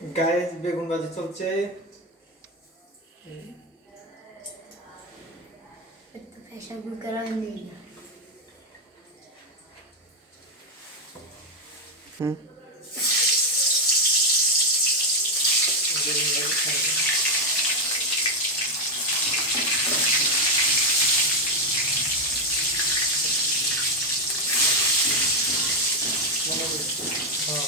গায়ে বেগুন ভাজি চলছে। প্রেশার কুকার নেই না। বেগুন ভাজি খাবে। হ্যাঁ,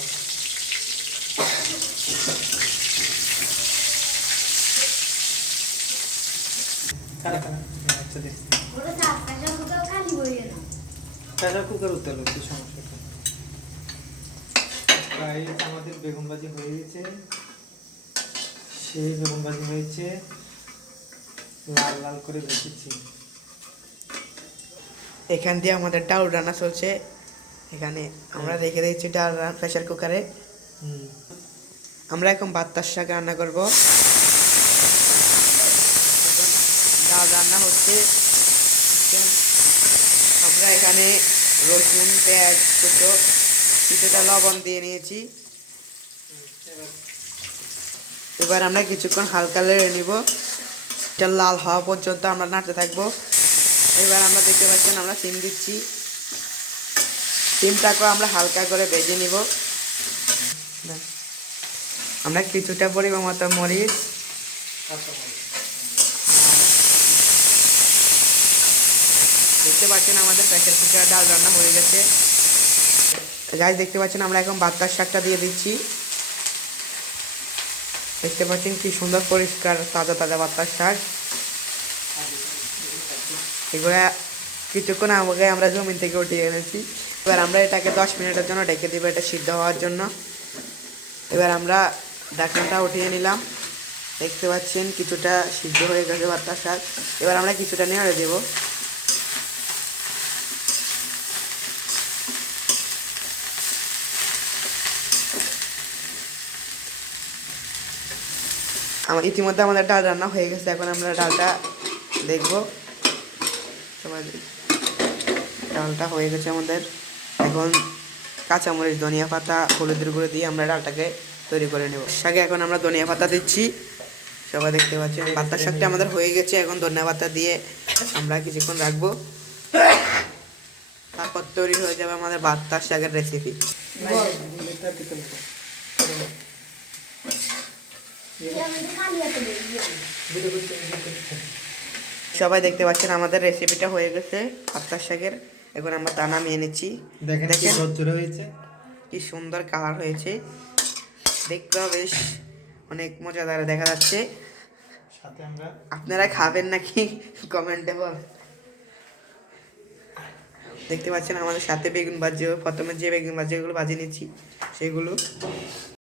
কারা কারা? আচ্ছা দেখছি। ওটা না প্রেশার কুকার খালি হয়ে না। প্রেসার কুকার উত্তর হচ্ছে সমস্যা নেই। প্রায় আমাদের বেগুন ভাজি হয়ে গেছে। সেই বেগুন ভাজি হয়েছে, লাল লাল করে ভেজেছি। এখান দিয়ে আমাদের ডাল রান্না চলছে। এখানে আমরা রেখে দিয়েছি ডাল প্রেসার কুকারে। হুম, আমরা এখন বাত্তার শাক রান্না করব। এখন ডাল রান্না হচ্ছে। আমরা এখানে রসুন পেঁয়াজ কুচো কিছুটা লবণ দিয়ে নিয়েছি। এবার আমরা কিছুক্ষণ হালকা নেড়ে নিব। এটা লাল হওয়া পর্যন্ত আমরা নাড়তে থাকবো। এবার আমরা দেখতে পাচ্ছেন আমরা সিম দিচ্ছি। সিমটাকেও আমরা হালকা করে ভেজে নিব। আমরা কিছুটা পরিমাণ মতো মরিচ দেখতে পাচ্ছেন আমাদের প্রেসার কুকারে ডাল রান্না হয়ে গেছে। গাইস দেখতে পাচ্ছেন আমরা এখন বাত্তার শাকটা দিয়ে দিচ্ছি। দেখতে পাচ্ছেন কি সুন্দর পরিষ্কার তাজা তাজা বাত্তার শাক। এগুলা কিছুক্ষণ আগে আমরা জমিন থেকে উঠিয়ে এনেছি। এবার আমরা এটাকে 10 মিনিটের জন্য ঢেকে দিব, এটা সিদ্ধ হওয়ার জন্য। এবার আমরা ঢাকনাটা উঠিয়ে নিলাম। দেখতে পাচ্ছেন কিছুটা সিদ্ধ হয়ে গেছে বাত্তার শাক। এবার আমরা কিছুটা নেড়ে দেব। ইতিমধ্যে আমাদের ডাল রান্না হয়ে গেছে। এখন আমরা ডালটা দেখব। সবাই ডালটা হয়ে গেছে আমাদের। এখন কাঁচামরিচ ধনিয়া পাতা হলুদের গুঁড়ো দিয়ে আমরা ডালটাকে তৈরি করে নেব। শাকে এখন আমরা ধনিয়া পাতা দিচ্ছি। সবাই দেখতে পাচ্ছেন পাতার শাকটা আমাদের হয়ে গেছে। এখন ধনিয়া পাতা দিয়ে আমরা কিছুক্ষণ রাখবো, তারপর তৈরি হয়ে যাবে আমাদের পাতার শাকের রেসিপি। সবাই দেখতে পাচ্ছেন আমাদের রেসিপিটা হয়ে গেছে পাতার শাকের। এখন আমরা তা নামিয়ে নিচ্ছি। দেখেন কি ঝরঝরে হয়েছে, কি সুন্দর কালার হয়েছে, দেখতেও বেশ অনেক মজাদার দেখা যাচ্ছে। সাথে আমরা আপনারা খাবেন নাকি কমেন্টে বলেন। দেখতে পাচ্ছেন আমাদের সাথে বেগুন ভাজি, প্রথমে যে বেগুন ভাজিগুলো ভাজি নিচ্ছি সেগুলো